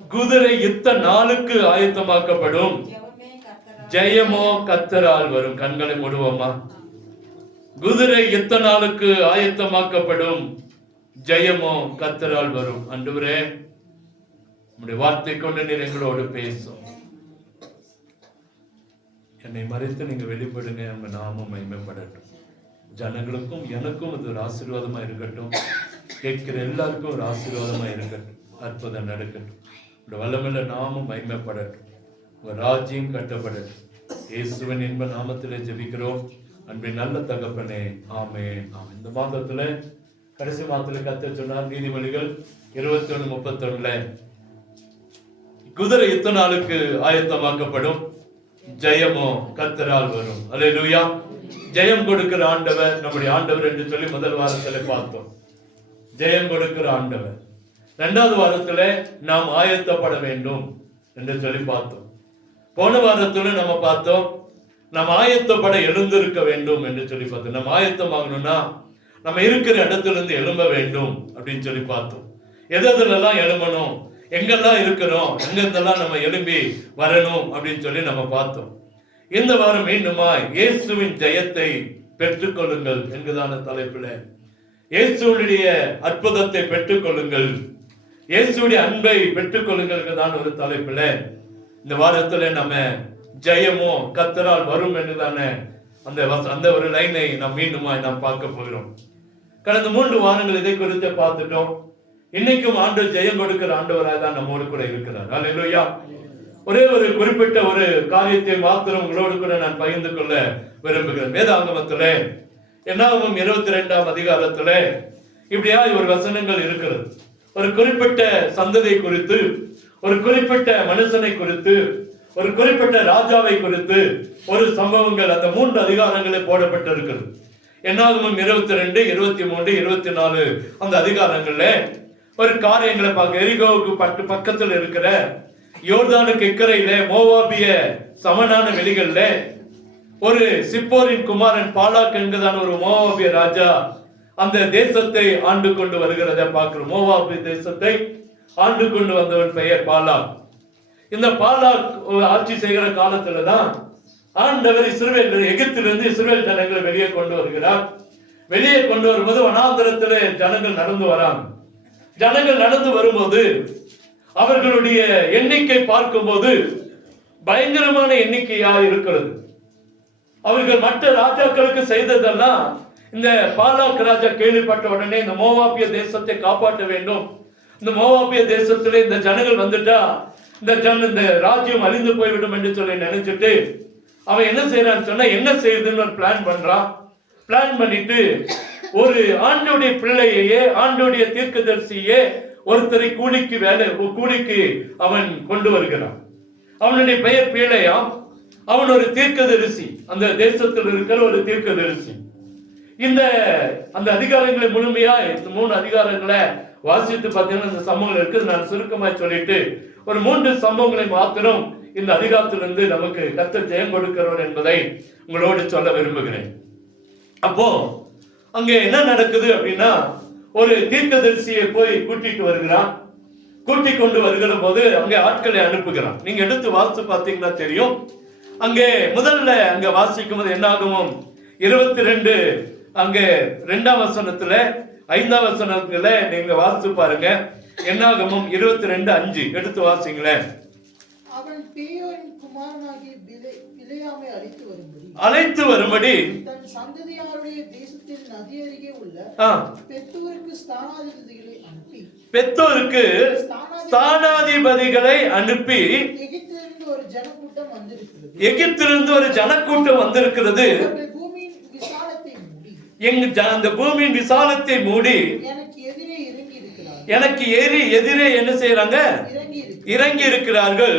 குதிரை யுத்த நாளுக்கு ஆயத்தமாக்கப்படும், ஜெயமோ கர்த்தரால் வரும். கண்களை மூடுவோமா? குதிரை யுத்த நாளுக்கு ஆயத்தமாக்கப்படும், ஜெயமோ கர்த்தரால் வரும். ஆண்டவரே, உம்முடைய வார்த்தை கொண்டு நீர் எங்களோடு பேசும். என்னை மறைத்து நீங்க வெளிப்படுங்க, உங்க நாமம் மகிமைப்படட்டும். ஜனங்களுக்கும் எனக்கும் இது ஒரு ஆசீர்வாதமா இருக்கட்டும், கேட்கிற எல்லாருக்கும் ஒரு ஆசீர்வாதமா இருக்கட்டும். அற்புதம் நடக்கட்டும். உங்க வல்லமையுள்ள நாமம் மகிமைப்படட்டும், உங்க ராஜ்யம் கட்டப்படட்டும். இயேசுவின் இன்ப நாமத்திலே ஜெபிக்கிறோம் அன்பின் நல்ல தகப்பனே, ஆமென். இந்த மாதத்துல கடைசி மாதத்துல கர்த்தர் சொன்னார், நீதிமொழிகள் 21:31, குதிரை யுத்த நாளுக்கு ஆயத்தமாக்கப்படும், ஜெயமோ கர்த்தரால் வரும். அல்லேலூயா. ஜெயம் கொடுக்கிற ஆண்டவர் நம்முடைய ஆண்டவர் என்று சொல்லி முதல் வாரத்துல பார்த்தோம். ஜெயம் கொடுக்கிற ஆண்டவர். இரண்டாவது வாரத்துல நாம் ஆயத்தப்பட வேண்டும் என்று சொல்லி பார்த்தோம். போன வாரத்துல நம்ம பார்த்தோம், நாம் ஆயத்தப்பட எழுந்திருக்க வேண்டும் என்று சொல்லி பார்த்தோம். நம்ம ஆயத்தமாகணும்னா நம்ம இருக்கிற இடத்துல இருந்து எழும்ப வேண்டும் அப்படின்னு சொல்லி பார்த்தோம். எதெல்லாம் எழும்பணும், எங்கெல்லாம் இருக்கிறோம், எங்கெல்லாம் நம்ம எழும்பி வரணும் அப்படின்னு சொல்லி நம்ம பார்த்தோம். இந்த வாரம் மீண்டுமா இயேசுவின் ஜெயத்தை பெற்றுக்கொள்ளுங்கள் என்கிறதான தலைப்புல, இயேசுடைய அற்புதத்தை பெற்றுக்கொள்ளுங்கள், இயேசுடைய அன்பை பெற்றுக்கொள்ளுங்கள் தான் ஒரு தலைப்புல இந்த வாரத்துல நம்ம ஜெயமோ கர்த்தரால் வரும் என்றுதானே அந்த ஒரு லைனை நாம் மீண்டுமா நாம் பார்க்க போகிறோம். கடந்த 3 வாரங்கள் இதை குறித்து பார்த்துட்டோம். இன்னைக்கும் ஆண்டவர் ஜெயம் கொடுக்கிற ஆண்டவராக தான் நம்மோடு கூட இருக்கிறார். அல்லேலூயா. ஒரே ஒரு குறிப்பிட்ட ஒரு காரியத்தை மாத்திரம் உங்களோடு கூட நான் பகிர்ந்து கொள்ள விரும்புகிறேன். வேதாகமத்துல என்னாகமம் 22ஆம் அதிகாரத்துல இப்படியா ஒரு வசனங்கள் இருக்கிறது. ஒரு குறிப்பிட்ட சந்ததியை குறித்து, ஒரு குறிப்பிட்ட மனுஷனை குறித்து, ஒரு குறிப்பிட்ட ராஜாவை குறித்து ஒரு சம்பவங்கள் அந்த 3 அதிகாரங்களே போடப்பட்டிருக்கிறது. என்னாகமம் 22, 23, 24 அந்த அதிகாரங்கள்ல ஒரு காரியங்களை பார்க்க, எரிகோவுக்கு பக்கத்தில் இருக்கிற யோர்தானுக்கு இக்கரையில மோவாபிய சமனான வெளிகள்ல ஒரு சிப்போரின் குமாரன் பாலாக் என்கிறதான ஒரு மோவாபிய ராஜா அந்த தேசத்தை ஆண்டு கொண்டு வருகிறத பார்க்கிறோம். மோவாபிய தேசத்தை ஆண்டு கொண்டு வந்தவன் பெயர் பாலாக். இந்த பாலாக் ஆட்சி செய்கிற காலத்துலதான் ஆண்டவர் இஸ்ரவேல் எகிப்திலிருந்து இஸ்ரவேல் ஜனங்களை வெளியே கொண்டு வருகிறார். வெளியே கொண்டு வரும்போது வனாந்தரத்திலே ஜனங்கள் நடந்து வராங்க. ஜனங்கள் நடந்து வரும்போது அவர்களுடைய எண்ணிக்கை பார்க்கும்போது பயங்கரமான எண்ணிக்கையா இருக்கிறது. அவர்கள் மற்ற ராஜாக்களுக்கு செய்ததெல்லாம் இந்த பாலாக் ராஜா கேள்விப்பட்ட உடனே இந்த மோவாபிய தேசத்தை காப்பாற்ற வேண்டும், இந்த மோவாபிய தேசத்திலே இந்த ஜனங்கள் வந்துட்டா இந்த ராஜ்யம் அழிந்து போய்விடும் என்று சொல்லி நினைச்சிட்டு அவன் என்ன செய்யறான்னு சொன்னா, என்ன செய்யுதுன்னு ஒரு பிளான் பண்றான். பிளான் பண்ணிட்டு ஒரு ஆண்டோடைய பிள்ளையே, ஆண்டோடைய தீர்க்கதரிசியே ஒருத்தரை கூலிக்கு அவன் கொண்டு வருகிறான். அவனுடைய பெயர் பீலையாம். அவன் ஒரு தீர்க்கதரிசி, அந்த தேசத்தில் இருக்கிற ஒரு தீர்க்கதரிசி. அந்த அதிகாரங்களை முழுமையா 3 அதிகாரங்களை வாசித்து பார்த்தீங்கன்னா இந்த சம்பவங்கள் இருக்குது. நான் சுருக்கமாய் சொல்லிட்டு ஒரு 3 சம்பவங்களை மாத்திரம் இந்த அதிகாரத்திலிருந்து நமக்கு கர்த்தர் ஜெயம் கொடுக்கிறவர் என்பதை உங்களோடு சொல்ல விரும்புகிறேன். அப்போ அங்கே என்ன நடக்குது அப்படின்னா, ஒரு தீர்க்கதரிசியை போய் கூட்டிட்டு வருகிறான். கூட்டிக் கொண்டு வருகிற போது அங்கே ஆட்களை அனுப்புகிறான். நீங்க எடுத்து வாசித்து பார்த்தீங்கன்னா தெரியும். அங்கே முதல்ல அங்க வாசிக்கும் போது என்னாகும், 22 அங்கே 2ஆம் வசனத்துல 5ஆம் வசனத்துல நீங்க வாசித்து பாருங்க. என்னாகமும் 22:5 எடுத்து வாசிங்களேன். அவன் பேயோரின் குமாரனாகிய பிலேயாமை அழைத்து வரும்படி தன் சந்ததியாருடைய தேசத்தில் நதி அருகே உள்ள பெத்தோருக்கு ஸ்தானாதிபதிகளை அனுப்பி எகிப்திலிருந்து ஒரு ஜனக்கூட்டம் வந்திருக்கிறது. அந்த பூமியின் விசாலத்தை மூடி எனக்கு எதிரே என்ன செய்யறாங்க, இறங்கி இருக்கிறார்கள்.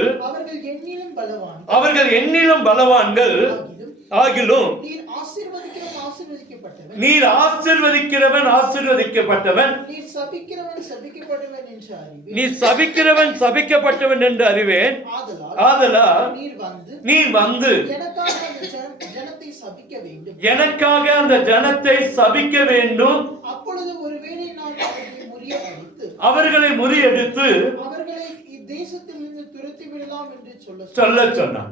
அவர்கள் எண்ணிலும் பலவான்கள் ஆகிலும் நீர் ஆசீர்வதிக்கிறவன் ஆசீர்வதிக்கப்பட்டவன், நீ சபிக்கிறவன் சபிக்கப்பட்டவன் என்று அறிவேன். ஆதலால் நீர் வந்து எனக்காக அந்த ஜனத்தை சபிக்க வேண்டும். அவர்களை முறியடித்து இத்தேசத்திலிருந்து துரத்தி விடலாம் என்று சொல்ல சொன்னான்.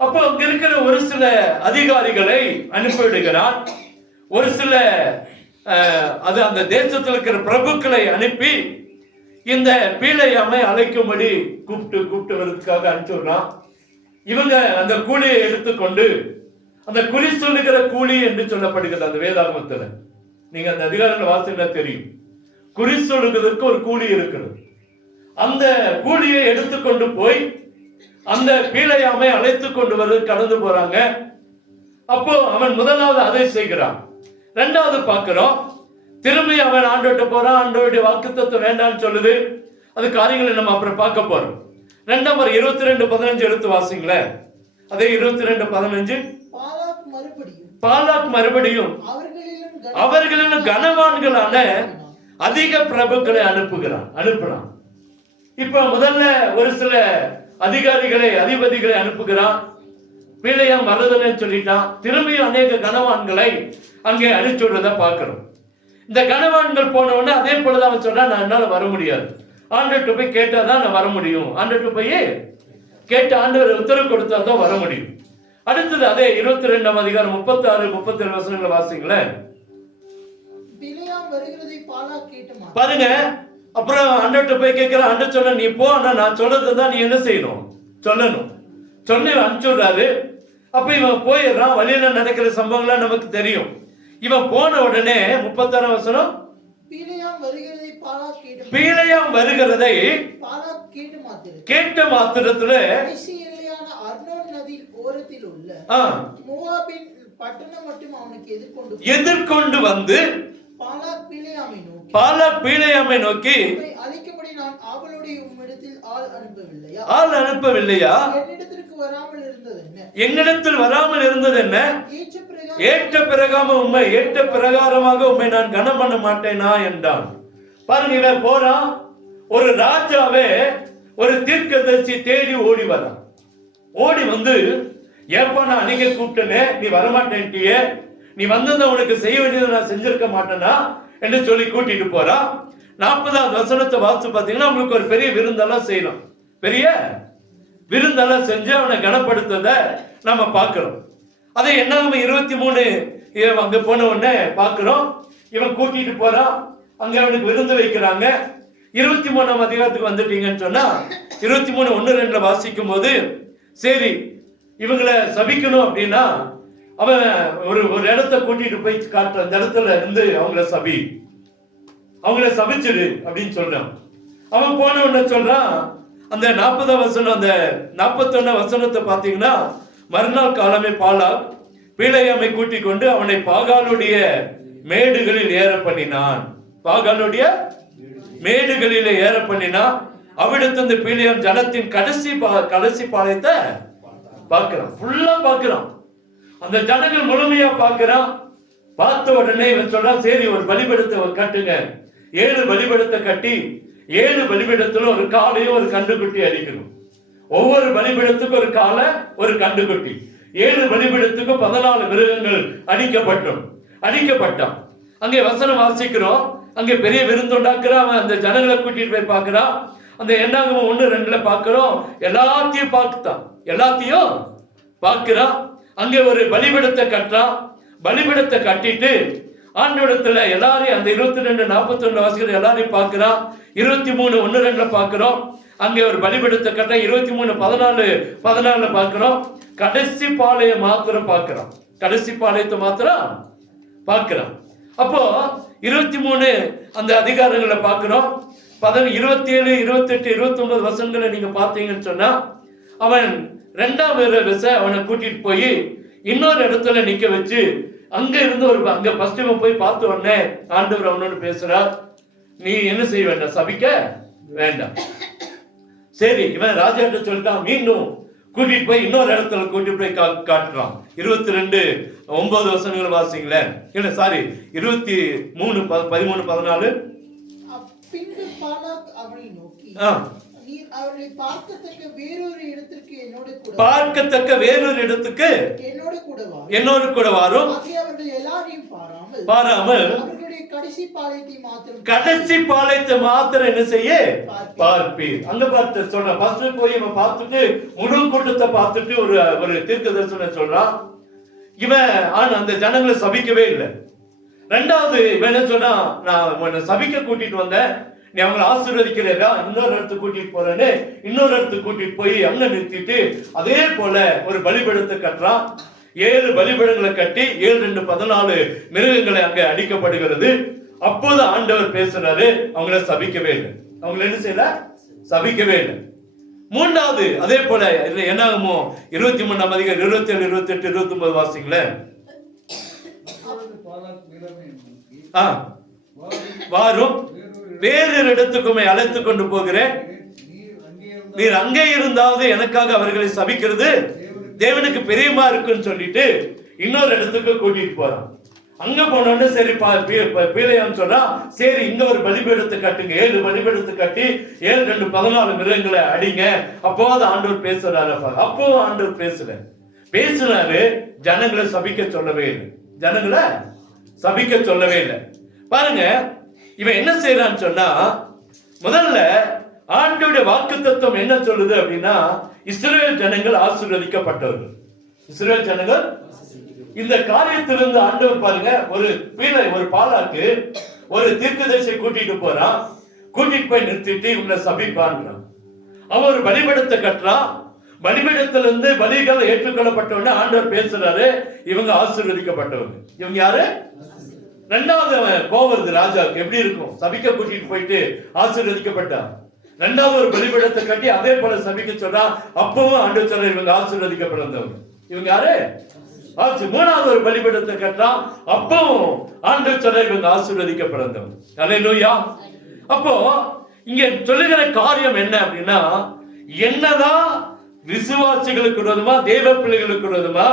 அப்போ அங்க இருக்கிற ஒரு சில அதிகாரிகளை அனுப்பிவிடுகிறான். ஒரு சில அது அந்த தேசத்தில் இருக்கிற பிரபுக்களை அனுப்பி இந்த பீலையாமை அழைக்கும்படி கூப்பிட்டு வரதுக்காக அனுப்பிச்சுடுறான். இவங்க அந்த கூலியை எடுத்துக்கொண்டு, அந்த குறி சொல்லுகிற கூலி என்று சொல்லப்படுகிறது அந்த வேதாகமத்துல. நீங்க அந்த அதிகாரங்களை வாசினா தெரியும், குறி சொல்லுகிறதுக்கு ஒரு கூலி இருக்கிறது. அந்த கூலியை எடுத்துக்கொண்டு போய் அந்த பீலையாமை அழைத்து கொண்டு வருவது கடந்து போறாங்க. அப்போ அவன் முதலாவது அதை செய்கிறான். ரெண்டாவது பார்க்கிறோம், திரும்பி அவன் ஆண்டோட்ட போறான். ஆண்டோடைய வாக்குத்தத்தம் வேண்டாம்னு சொல்லுது. அது காரியங்களை நம்ம அப்புறம் பார்க்க போறோம். 22:15 எடுத்து வாசிங்களேன். அதே 22:15. பாலாக் மறுபடியும் அவர்களிலும் கனவான்களான அதிக பிரபுக்களை அனுப்புகிறான். இப்ப முதல்ல ஒரு சில அதிகாரிகளை, அதிபதிகளை அனுப்புகிறான். பீலையாம் வரதுன்னு சொல்லிட்டான். திரும்பியும் அநேக கனவான்களை அங்கே அனுப்பிச்சுடுறத பார்க்கிறோம். இந்த கனவான்கள் போன உடனே அதே போலதான் அவன் சொன்னா, நான் என்னால வர முடியாது, ஆண்டவர்கிட்ட போய் கேட்டாதான் நான் வர முடியும், ஆண்டவர்கிட்ட போய் கேட்டு ஆண்டவர் உத்தரவு கொடுத்தாதான் வர முடியும். அடுத்தது அதே 22ஆம் அதிகாரம் 36-37 வசனங்களை வாசிங்களேன். பாருங்க. அப்புறம் ஆண்டவர்கிட்ட போய் கேட்கிற, ஆண்டவர் சொன்ன நீ போ, ஆனா நான் சொல்றதுதான் நீ என்ன செய்யணும், சொல்லணும். சொன்ன அனுப்பிச்சுடுறாரு. அப்ப இவன் போயிடுறான். வழியில நடக்கிற சம்பவங்கள்லாம் நமக்கு தெரியும். இவன் போன உடனே 36ஆம் வசனம், பீலையாம் வருகிறதை கேட்ட மாத்திரத்துல எதிர்கொண்டு வந்து பாலாக் பீலையாமை நோக்கி, ஆள் அனுப்பவில்லையா? என்னிடத்தில் வராமல் இருந்தது என்ன? ஏற்ற பிரகாரமாக உம்மை நான் கனம் பண்ண மாட்டேனா என்றான். பாருங்க, இவன் போறான். ஒரு ராஜாவே ஒரு தீர்க்கதரிசி தேடி ஓடி வரான். ஓடி வந்து, ஏப்பா நான் அன்னைக்கு கூப்பிட்டனே, நீ வரமாட்டேன்ட்டியே, நீ வந்ததை உனக்கு செய்ய வேண்டியது நான் செஞ்சிருக்க மாட்டேனா என்று சொல்லி கூட்டிட்டு போறான். 40ஆவது வசனத்தை வாசித்து பார்த்தீங்கன்னா உங்களுக்கு ஒரு பெரிய விருந்தெல்லாம் செய்யலாம். பெரிய விருந்தெல்லாம் செஞ்சு அவனை கனப்படுத்தத நம்ம பார்க்கிறோம். அதை என்னாகும் 23 அங்க போன உடனே பார்க்கிறோம். இவன் கூட்டிட்டு போறான். அங்க அவனுக்கு விருந்து வைக்கிறாங்க. 23ஆம் அதிகாரத்துக்கு வந்துட்டீங்கன்னு சொன்னா 23:1-2 வாசிக்கும் போது, சரி இவங்களை சபிக்கணும் அப்படின்னா அவன் ஒரு இடத்த கூட்டிட்டு போய் காட்டுற, அந்த இடத்துல இருந்து அவங்கள சபிச்சிடு அப்படின்னு சொல்றான். அவன் போன உடனே சொல்றான், அந்த 40ஆம் வசனம், அந்த 41ஆம் வசனத்தை பார்த்தீங்கன்னா, மறுநாள் காலமே பாலாக் பீலையாமை கூட்டிக் கொண்டு அவனை பாகாலுடைய மேடுகளில் ஏற பண்ணினான். பாகாலுடைய மேடுகளில் ஏற பண்ணினான். அவிடத்திலிருந்து பீலையாம் ஜனத்தின் கடைசி பாளையத்தை பார்க்கிறான். ஃபுல்லா பார்க்கிறான். அந்த ஜனங்கள் முழுமையா பார்க்கிறான். பார்த்த உடனே இவன் சொல்றான், சரி ஒரு பலிபீடத்தை கட்டுங்க. 7 பலிபீடத்தை கட்டி 7 பலிபீடத்துல ஒரு காலையும் ஒரு கண்டுக்குட்டி அடிக்கணும். ஒவ்வொரு பலிபீடத்துக்கும் ஒரு காலை, ஒரு கண்டுக்குட்டி. 7 பலிபீடத்துக்கு 14 மிருகங்கள் அடிக்கப்பட்டான். அங்கே வசனம் வாசிக்கிறோம். அங்கே பெரிய விருந்து உண்டாக்குறான். அவன் அந்த ஜனங்களை கூட்டிட்டு போய் பார்க்கிறான். அந்த என்னாகமம் 1-2 பார்க்கிறோம். எல்லாத்தையும் பார்க்கிறான். அங்கே ஒரு பலிபீடத்தை கட்டுறான். பலிபீடத்தை கட்டிட்டு ஆண்டவரிடத்துல எல்லாரையும், அந்த 22-41 வாசிக்கிற எல்லாரையும் பார்க்கிறான். 23:1-2 பார்க்கிறோம். அங்கே ஒரு பலிபீடத்தை கட்ட 23:14 பார்க்கிறோம். கடைசி பாளையத்தை மாத்திரம் பார்க்கிறான். அப்போ 23 அந்த அதிகாரங்களை பார்க்கிறோம். 27, 28, 29 வசனங்களை நீங்க பார்த்தீங்கன்னு சொன்னா, அவன் 2ஆம் விசை அவனை கூட்டிட்டு போய் இன்னொரு இடத்துல நிக்க வச்சு, அங்க இருந்து அங்க ஃபர்ஸ்ட் போய் பார்த்த உடனே ஆண்டவர் அவனோடு பேசுறார், நீ என்ன செய்ய வேண்டாம், சபிக்க வேண்டாம். சரி, இவன் ராஜாட்ட சொல்லிட்டான். மீண்டும் கூட்டிட்டு போய் இன்னொரு இடத்துல கூட்டிட்டு போய் காட்டுறான். 22:9 வசனங்கள் வாசிங்களேன். இல்ல சாரி, 23:13-14. பார்க்கத்தக்க வேறொரு இடத்துக்கு என்னோடு கூட வாரும். பாராமல் கடைசி பாளையத்தை மாத்திரம் கடைசி பாளையத்தை மாத்திரம் என்ன செய்ய பார்ப்பீர். அங்க பார்த்து சொல்றான். ஃபர்ஸ்ட் போய் இவன் பார்த்துட்டு முழு கூட்டத்தை பார்த்துட்டு ஒரு தீர்க்க தரிசனம் சொல்றான். இவன் அந்த ஜனங்களை சபிக்கவே இல்லை. ரெண்டாவது இவன் என்ன சொன்னா, நான் உன்னை சபிக்க கூட்டிட்டு வந்தேன், நீ அவங்களை ஆசீர்வதிக்கிறதா, இன்னொரு இடத்துக்கு கூட்டிட்டு போறேன்னு இன்னொரு இடத்துக்கு கூட்டிட்டு போய் அங்க நிறுத்திட்டு அதே போல ஒரு பலிபீடத்தை கட்டுறான். 7 பலிபீடங்களை கட்டி 7-2-14 மிருகங்களை அங்க அடிக்கப்படுகிறது. அப்போது ஆண்டவர் பேசுறாரு, அவங்கள சபிக்கவே இல்லை. அவங்களை என்ன செய்யல, சபிக்கவே இல்லை. மூன்றாவது அதே போல என்ன ஆகுமோ 23ஆம் அதிகாரம் 27, 28, 29 வாசிங்களேன். வாரும் வேறொரு இடத்துக்குமே அழைத்து கொண்டு போகிறேன், நீர் அங்கே இருந்தாவது எனக்காக அவர்களை சபிக்கிறது தேவனுக்கு பிரியமா இருக்குன்னு சொல்லிட்டு இன்னொரு இடத்துக்கு கூட்டிட்டு போறான். அங்க போனோன்னு சரி பீலையாம் சொல்றான், சரி இங்க ஒரு பலிபீடத்தை கட்டுங்க, 7 பலிபீடத்தை கட்டி 7-2-14 மிருகங்களை அடிங்க. அப்போது ஆண்டவர் பேசுறாரு. அப்போ ஆண்டவர் பேசுறாரு, ஜனங்களை சபிக்க சொல்லவே இல்லை. ஜனங்களை சபிக்க சொல்லவே இல்லை. பாருங்க இவன் என்ன செய்யறான்னு சொன்னா, முதல்ல ஆண்டவருடைய வாக்குத்தத்தம் என்ன சொல்லுது அப்படின்னா, இஸ்ரவேல் ஜனங்கள் ஆசீர்வதிக்கப்பட்டவர்கள். இஸ்ரவேல் ஜனங்கள் இந்த காரியத்திலிருந்து ஆண்டவர் பாருங்க, ஒரு பாலாக்கு ஒரு தீர்க்கதரிசியை கூட்டிட்டு போறான். கூட்டிட்டு போய் நிறுத்திட்டு இவங்களை சபிப்பான்றான். அவன் ஒரு பலிபீடத்தை கட்டுறான். பலிபீடத்திலிருந்து பலிகள் ஏற்றுக்கொள்ளப்பட்டவன ஆண்டவர் பேசுறாரு, இவங்க ஆசீர்வதிக்கப்பட்டவங்க. இவங்க யாரு? ரெண்டாவது கோபம் வருது ராஜாவுக்கு. எப்படி இருக்கும்? சபிக்க கூட்டிட்டு போயிட்டு ஆசீர்வதிக்கப்பட்டான். ரெண்டாவது ஒரு பலிபீடத்தை கட்டி அதே போல சபிக்க சொல்றான். அப்பவும் ஆண்டவர் சொல்ற, இவங்க ஆசீர்வதிக்கப்பட்டவங்க. இவங்க யாரு? மூணாவது ஒரு பலிபீடத்தை கட்டுறான். அப்பவும் ஆண்டவர் சொல்ற, இவங்க ஆசீர்வதிக்கப்பட்டவங்க. அல்லேலூயா. அப்போ இங்க சொல்லுகிற காரியம் என்ன அப்படின்னா, என்னதான் விசுவாசிகளுக்கு விரோதமா தேவ பிள்ளைகளுக்கு விரோதமா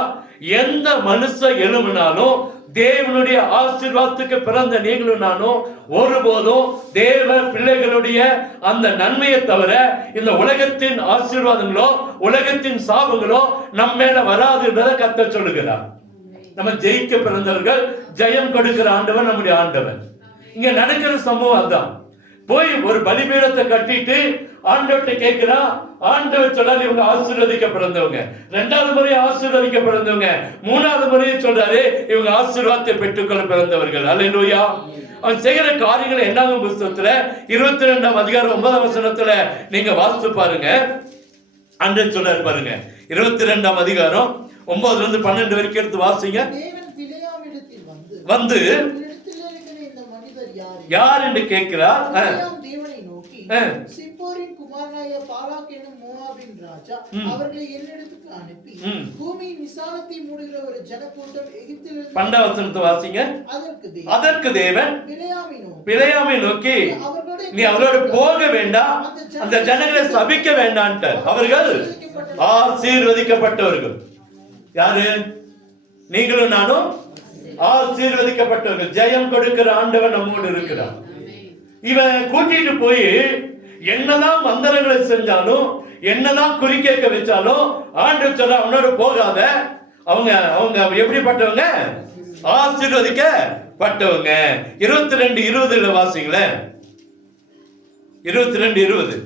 எந்த மனுஷன் எழும்பினாலும், தேவனுடைய ஆசீர்வாதத்துக்கு பிறந்த நீங்களும் நானும் ஒருபோதும் தேவ பிள்ளைகளுடைய அந்த நன்மையை தவிர இந்த உலகத்தின் ஆசீர்வாதங்களோ உலகத்தின் சாபங்களோ நம்ம மேல வராதுன்றதை கர்த்தர் சொல்லுகிறார். நம்ம ஜெயிக்க பிறந்தவர்கள், ஜெயம் கொடுக்கிற ஆண்டவன் நம்முடைய ஆண்டவன். இங்க நடக்கிற சம்பவம் அதான். போய் ஒரு பலிபீடத்தை கட்டிட்டு ஆண்டவர்கிட்ட கேட்கிறா. ஆண்டவர் சொல்றாரு, இவங்க ஆசீர்வதிக்க பிறந்தவங்க. ரெண்டாவது முறை ஆசீர்வதிக்க பிறந்தவங்க. மூணாவது முறையை சொல்றாரு, இவங்க ஆசீர்வாதத்தை பெற்றுக்கொள்ள பிறந்தவர்கள். அல்லேலூயா. அவன் செய்கிற காரியங்களை என்னாகும் புத்தகத்துல 22ஆம் அதிகாரம் 9ஆம் வசனத்துல நீங்க வாசித்து பாருங்க. ஆண்டவர் சொல்றாரு பாருங்க, 22ஆம் அதிகாரம் 9-12 வரைக்கும் எடுத்து வாசிங்க. வந்து யார் என்று கேட்கிறார். தேவனை நோக்கி, சிப்போரின் குமாரனாகிய பாலாக் என்னும் மோவாபின் ராஜா அவர்களை என்னிடத்துக்கு அனுப்பி பூமியின் விசாலத்தை மூடுகிற ஒரு ஜனக்கூட்டம் எகிப்திலிருந்து 12 வசனத்தை வாசிங்க. அதற்கு தேவன் பிலேயாமை நோக்கி, நீ அவரோடு போக வேண்டாம், அந்த ஜனங்களை சபிக்க வேண்டாம், அவர்கள் ஆசீர்வதிக்கப்பட்டவர்கள். யாரு? நீங்களும் நானும் ஆசீர்வதிக்கப்பட்டவர்கள். ஜெயம் கொடுக்கிற ஆண்டவன் நம்மோடு இருக்கிறார். இவன் கூட்டிட்டு போய் என்னதான் மந்திரங்களை செஞ்சாலும் என்னதான் குறிக்க வச்சாலும் ஆண்டவர் சொல்ற, அவனோட போகாத. அவங்க எப்படிப்பட்டவங்க? ஆசீர்வதிக்கப்பட்டவங்க. 22:20 வாசிங்களேன். 22:20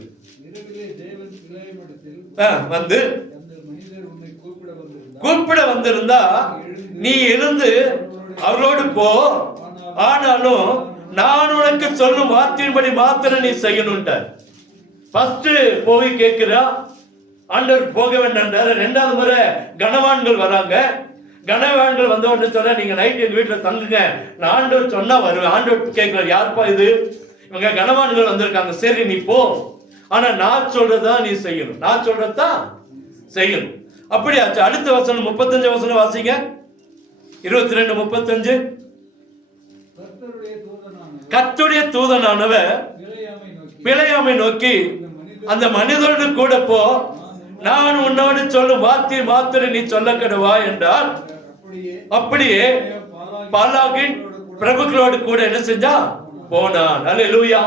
வந்து கூப்பிட வந்திருந்தா நீ எழுந்து அவரோடு போ, ஆனாலும் நான் உனக்கு சொல்லும் வார்த்தையின்படி மாத்திரம் நீ செய்யணும்ட்டார். ஃபர்ஸ்ட் போய் கேட்கிறா, ஆண்டவர் போக வேண்டாம். ரெண்டாவது முறை கனவான்கள் வராங்க. கனவான்கள் வந்த உடனே சொல்ற, நீங்க நைட் எங்க வீட்டுல தங்குங்க, நான் ஆண்டவர் சொன்னா வருவேன். ஆண்டவர் கேட்கிறார், யாருப்பா இது? இவங்க கனவான்கள் வந்திருக்காங்க. சரி நீ போ, ஆனா நான் சொல்றதா நீ செய்யணும், நான் சொல்றதான் செய்யணும். அப்படியாச்சு. அடுத்த வசனம் 35 வசனம் வாசிங்க. 22:35. கர்த்தருடைய தூதனானவர் பிலேயாமை நோக்கி, அந்த மனிதனோடு கூட போ, நான் உன்னோடு சொல்லும் வார்த்தை மாத்திரம் நீ சொல்ல கடவா என்றால், அப்படியே பாலாகின் பிரபுக்களோடு கூட என்ன செஞ்சா? போனான். அல்லேலூயா.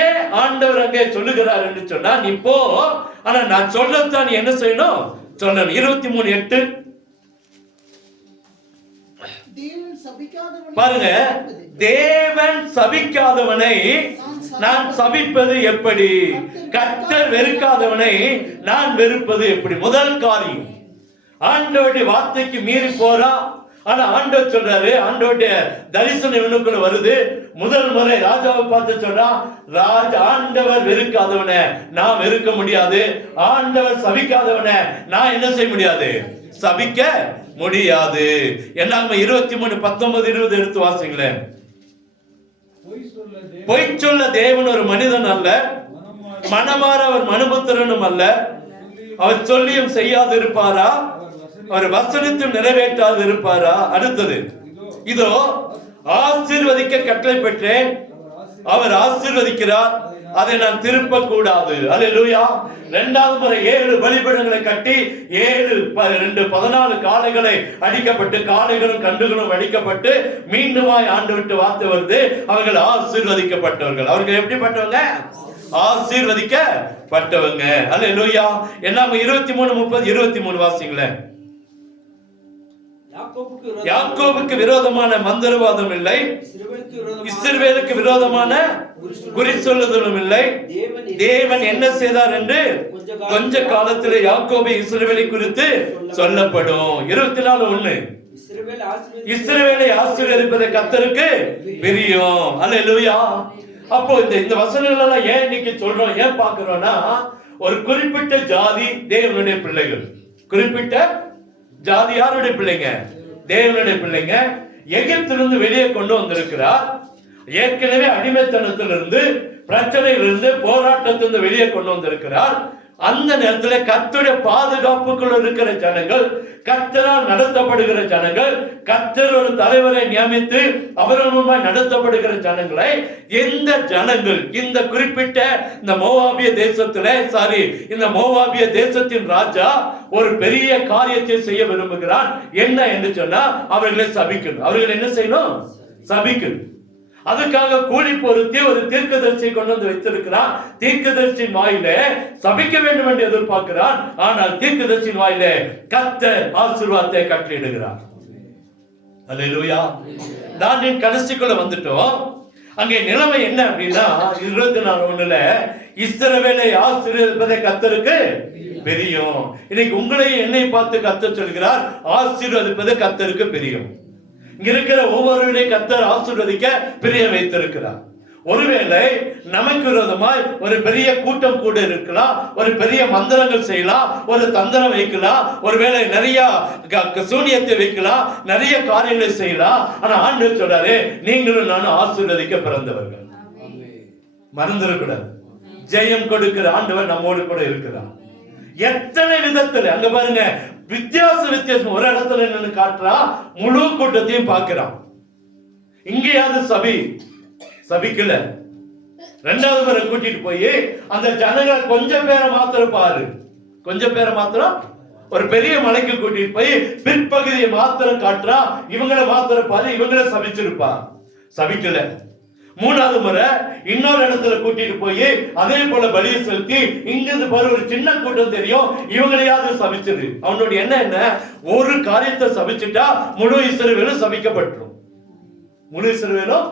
ஏன் ஆண்டவர் அங்கே சொல்லுகிறார் என்று சொன்னா, நீ போ, ஆனா நான் சொல்றதுதான் நீ என்ன செய்யணும்? சொல்லணும். 23:8. தேவன் சபிக்காதவனை பாருங்க, தேவன் சபிக்காதவனை நான் சபிப்பது எப்படி? கர்த்தர் வெறுக்காதவனை நான் வெறுப்பது எப்படி? முதல் காரியம், ஆண்டவருடைய வார்த்தைக்கு மீறி போறா. ஆனா ஆண்டவர் சொல்றாரு, ஆண்டவருடைய தரிசனம் இவனுக்குள்ள வருது. முதல் முறை ராஜாவை பார்த்து சொல்றான், ஆண்டவர் வெறுக்காதவனை நான் வெறுக்க முடியாது, ஆண்டவர் சபிக்காதவனை நான் என்ன செய்ய முடியாது? சபிக்க முடியாது. என்னாங்க 23:19-20 எடுத்து வாசிங்களேன். பொய் சொல்ல தேவன் ஒரு மனிதன் அல்ல, மனமாற அவர் மனுபுத்திரனும் அல்ல. அவர் சொல்லியும் செய்யாது இருப்பாரா? அவர் வசனத்தில் நிறைவேற்றாது இருப்பாரா? அடுத்தது, இதோ ஆசீர்வதிக்க கட்டளை பெற்றேன், அவர் ஆசீர்வதிக்கிறார், அதை நான் திருப்ப கூடாது. அல்லேலூயா. இரண்டாவது முறை 7 பலிபீடங்களை கட்டி 14 காளைகளை அடிக்கப்பட்டு, காளைகளும் கண்டுகளும் அடிக்கப்பட்டு மீண்டுமாய் ஆண்டு விட்டு வார்த்தை வருது, அவர்கள் ஆசீர்வதிக்கப்பட்டவர்கள். அவர்கள் எப்படிப்பட்டவங்க? ஆசீர்வதிக்கப்பட்டவங்க. அல்லேலூயா. என்னாம 23:30-23 வாசிங்களேன். யாக்கோபுக்கு விரோதமான மந்திரவாதம் இல்லை, இஸ்ரவேலுக்கு விரோதமான குறி சொல்லுதலும் இல்லை. தேவன் என்ன செய்தார் என்று கொஞ்ச காலத்திலே யாக்கோபை இஸ்ரவேலை குறித்து சொல்லப்படும். 24:1 இஸ்ரவேலை ஆசீர்வதிப்பதை கர்த்தருக்கு பிரியம். அல்லேலூயா. அப்போ இந்த வசனங்கள் எல்லாம் ஏன் இன்னைக்கு சொல்றோம், ஏன் பார்க்கிறோம்னா, ஒரு குறிப்பிட்ட ஜாதி தேவனுடைய பிள்ளைகள். குறிப்பிட்ட ஜாதி யாருடைய பிள்ளைங்க? தேவனுடைய பிள்ளைங்க. எகிப்திலிருந்து வெளியே கொண்டு வந்திருக்கிறார். ஏற்கனவே அடிமைத்தனத்திலிருந்து, பிரச்சனையிலிருந்து, போராட்டத்திலிருந்து வெளியே கொண்டு வந்திருக்கிறார். அந்த நேரத்தில் கர்த்தருடைய பாதுகாப்புக்குள்ள இருக்கிற ஜனங்கள், கர்த்தரால் நடத்தப்படுகிற ஜனங்கள், கர்த்தர் ஒரு தலைவரை நியமித்து அவர்கள் மூலமாக நடத்தப்படுகிற ஜனங்களை, எந்த ஜனங்கள் இந்த குறிப்பிட்ட இந்த மோவாபிய இந்த மோவாபிய தேசத்தின் ராஜா ஒரு பெரிய காரியத்தை செய்ய விரும்புகிறான். என்ன என்று சொன்னா, அவர்களை சபிக்கணும். அவர்கள் என்ன செய்யணும்? சபிக்கணும். அதுக்காக கூலி பொருத்தி ஒரு தீர்க்கதரிசி கொண்டு வந்து வைத்திருக்கிறான். தீர்க்கதரிசியின் வாயிலே சபிக்க வேண்டும் என்று எதிர்பார்க்கிறான். ஆனால் தீர்க்கதரிசியின் வாயிலே கர்த்தர் ஆசீர்வாதத்தை கட்டளையிடுகிறார். அல்லேலூயா. நான் கடைசிக்குள்ள வந்துட்டோம். அங்கே நிலைமை என்ன அப்படின்னா, 24:1 இஸ்ரவேலை ஆசீர்வதிப்பதை கர்த்தருக்கு பிரியம். இன்னைக்கு உங்களையும் என்னை பார்த்து கர்த்தர் சொல்கிறார், ஆசீர்வதிப்பது கர்த்தருக்கு பிரியம். இங்க இருக்கிற ஒவ்வொருவரையும் கர்த்தர் ஆசீர்வதிக்க பிரிய வைத்திருக்கிறார். ஒருவேளை நமக்கு விரோதமாய் ஒரு பெரிய கூட்டம் கூட இருக்கலாம், ஒரு பெரிய மந்திரங்கள் செய்யலாம், ஒரு தந்திரம் வைக்கலாம், ஒருவேளை நிறைய சூனியத்தை வைக்கலாம், நிறைய காரியங்களை செய்யலாம். ஆனா ஆண்டவர் சொல்றாரு, நீங்களும் நானும் ஆசீர்வதிக்க பிறந்தவர்கள். மறந்துடக்கூடாது. ஜெயம் கொடுக்கிற ஆண்டவர் நம்மோடு கூட இருக்கிறார். எத்தனை விதத்துல அங்க பாருங்க, வித்தியாசம். ஒரு இடத்துல நின்று காட்டுறான், முழு கூட்டத்தையும் பார்க்கிறான். இங்கேயாவது சபிக்கல. ரெண்டாவது முறை கூட்டிட்டு போய் அந்த ஜனங்களை கொஞ்சம் பேரை மாத்திரம் பாரு, கொஞ்சம் பேரை மாத்திரம் ஒரு பெரிய மலைக்கு கூட்டிட்டு போய் பிற்பகுதியை மாத்திரம் காட்டுறான். இவங்களை மாத்திரம் பாரு, இவங்களை சபிச்சிருப்பா. சபிக்கல. மூணாவது முறை இன்னொரு இடத்துல கூட்டிட்டு போய் அதே போல பலியை செலுத்தி, இங்கிருந்து பாரு ஒரு சின்ன கூட்டம் தெரியும், இவங்களையாவது சபிச்சிரு. அவனுடைய என்ன, ஒரு காரியத்தை சபிச்சுட்டா முழு இஸ்ரவேலும் சபிக்கப்பட்டுரும். முழு இஸ்ரவேலும்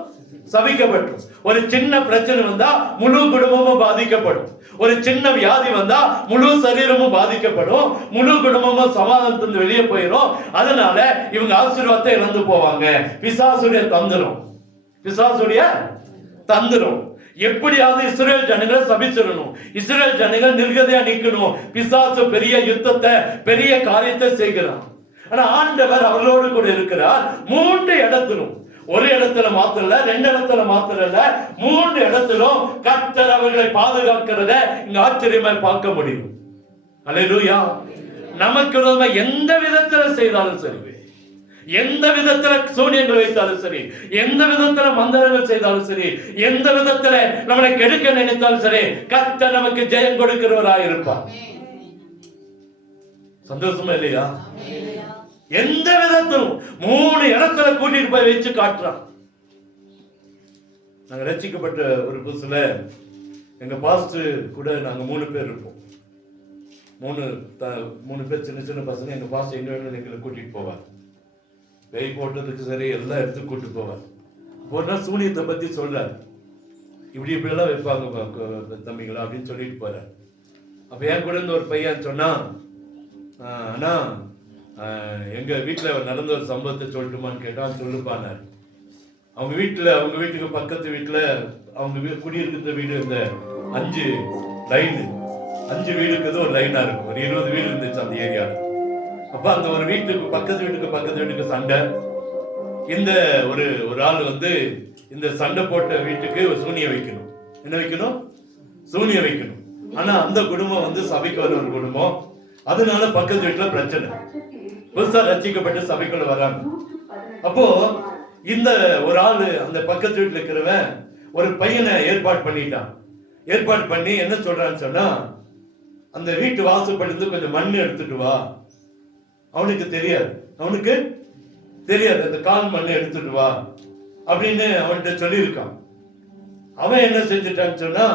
சபிக்கப்பட்டுரும். ஒரு சின்ன பிரச்சனை வந்தா முழு குடும்பமும் பாதிக்கப்படும். ஒரு சின்ன வியாதி வந்தா முழு சரீரமும் பாதிக்கப்படும். முழு குடும்பமும் சமாதானத்திலிருந்து வெளியே போயிடும். அதனால இவங்க ஆசீர்வாதத்தை இழந்து போவாங்க. பிசாசுடைய தந்திரம் எப்படியாவது இஸ்ரவேல் ஜனங்களை சபிச்சிடணும். இஸ்ரவேல் ஜனங்கள் நிர்கதையா நிக்கணும். பிசாசு பெரிய யுத்தத்தை, பெரிய காரியத்தை செய்கிறான். ஆனா ஆண்டவர் அவர்களோடு கூட இருக்கிறார். 3 இடத்திலும், ஒரு இடத்துல மாத்திரம் இல்ல, 2 இடத்துல மாத்திரம் இல்ல, 3 இடத்திலும் கர்த்தர் அவர்களை பாதுகாக்கிறத இங்க ஆச்சரியமா பார்க்க முடியும். அல்லேலூயா. நமக்கு எந்த விதத்துல செய்தாலும் சரி, எந்த விதத்துல சூனியங்கள் வைத்தாலும் சரி, எந்த விதத்துல மந்திரங்கள் செய்தாலும் சரி, எந்த விதத்துல நம்மளை கெடுக்க நினைத்தாலும் சரி, கர்த்தர் நமக்கு ஜெயம் கொடுக்கிறவராய் இருப்பார். சந்தோஷமா இல்லையா? எந்த விதத்திலும் 3 இடத்துல கூட்டிட்டு போய் வச்சு காட்டுறான். நாங்க ரட்சிக்கப்பட்ட ஒரு புதுசுல எங்க பாஸ்டர் கூட நாங்க 3 பேர் இருப்போம். 3 பேர் சின்ன சின்ன பசங்க. எங்க பாஸ்டர் எங்க வேணும் எங்களை கூட்டிட்டு போவார். பேய் போட்டதுக்கு சரி எல்லாம் எடுத்து கூட்டு போவார். ஒரு நாள் சூனியத்தை பத்தி சொல்றாரு, இப்படியெல்லாம் வைப்பாங்க தம்பிங்களா அப்படின்னு சொல்லிட்டு போறாரு. அப்ப என் கூட இருந்து ஒரு பையன் சொன்னா, ஆனா எங்க வீட்டுல நடந்த ஒரு சம்பவத்தை சொல்லட்டுமான்னு கேட்டான். சொல்லுப்பானார். அவங்க வீட்டுக்கு பக்கத்து வீட்டுல அவங்க குடியிருக்கிற வீடு இந்த 5 வீடுக்கு ஒரு லைனா இருக்கும். ஒரு 20 வீடு இருந்துச்சு அந்த ஏரியால. அப்ப அந்த ஒரு பக்கத்து வீட்டுக்கு சண்டை. இந்த ஒரு ஆள் இந்த சண்டை போட்ட வீட்டுக்கு சூனியம் வைக்கணும். என்ன வைக்கணும்? சூனியம் வைக்கணும். ஆனா அந்த குடும்பம் சபைக்கு வர ஒரு குடும்பம். அதனால பக்கத்து வீட்டுல பிரச்சனை. புதுசா ரசிக்கப்பட்டு சபைக்குள்ள வராங்க. அப்போ இந்த ஒரு ஆளு அந்த பக்கத்து வீட்டுல இருக்கிறவன் ஒரு பையனை ஏற்பாடு பண்ணிட்டான். ஏற்பாடு பண்ணி என்ன சொல்றான்னு சொன்னா, அந்த வீட்டு வாசப்படி கொஞ்சம் மண் எடுத்துட்டு வா. அவனுக்கு தெரியாது அந்த கால் மண்ணை எடுத்துட்டு வா அப்படின்னு அவன்கிட்ட சொல்லியிருக்கான். அவன் என்ன செஞ்சுட்டான்னு சொன்னா,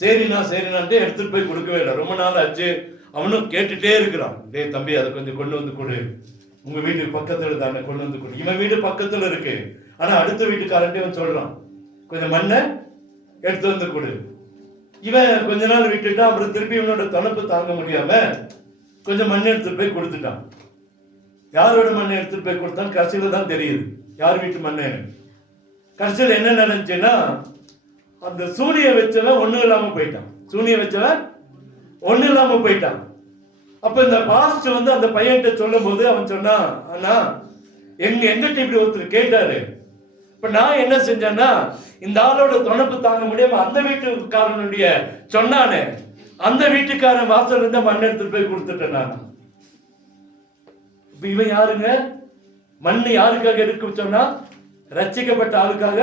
சரிண்ணான்ட்டு எடுத்துட்டு போய் கொடுக்கவே இல்லை. ரொம்ப நாள் ஆச்சு. அவனும் கேட்டுட்டே இருக்கிறான், டேய் தம்பி அதை கொஞ்சம் கொண்டு வந்து கொடு, உங்க வீட்டுக்கு பக்கத்துல தானே, கொண்டு வந்து கொடு. இவன் வீடு பக்கத்துல இருக்கு. ஆனா அடுத்த வீட்டுக்காரன்ட்டு இவன் சொல்றான், கொஞ்சம் மண்ணை எடுத்து வந்து கொடு. இவன் கொஞ்ச நாள் விட்டுட்டான். அப்புறம் திருப்பி இவனோட தனப்பு தாங்க முடியாம கொஞ்சம் மண்ணை எடுத்துட்டு போய் கொடுத்துட்டான். யாரோட மண்ணை எடுத்துட்டு போய் கொடுத்தான் கடைசியில தான் தெரியுது யார் வீட்டு மண்ணை. கடைசியில் என்ன நடந்துச்சுன்னா, அந்த சூனிய வச்சவன் ஒண்ணும் இல்லாம போயிட்டான். அப்ப இந்த பாஸ்ட் அந்த பையன்கிட்ட சொல்லும் போது அவன் சொன்னான், ஆனா எங்கிட்ட இப்படி ஒருத்தர் கேட்டாரு. இப்ப நான் என்ன செஞ்சேன்னா, இந்த ஆளோட தொணப்பு தாங்க முடியாம அந்த வீட்டுக்காரனுடைய சொன்னானே, அந்த வீட்டுக்காரன் வாசல் இருந்த மண் எடுத்துட்டு போய் கொடுத்துட்டேன் நான். இவன் யாருங்க? மண்ணு யாருக்காக எடுக்க சொன்னா? ரட்சிக்கப்பட்ட ஆளுக்காக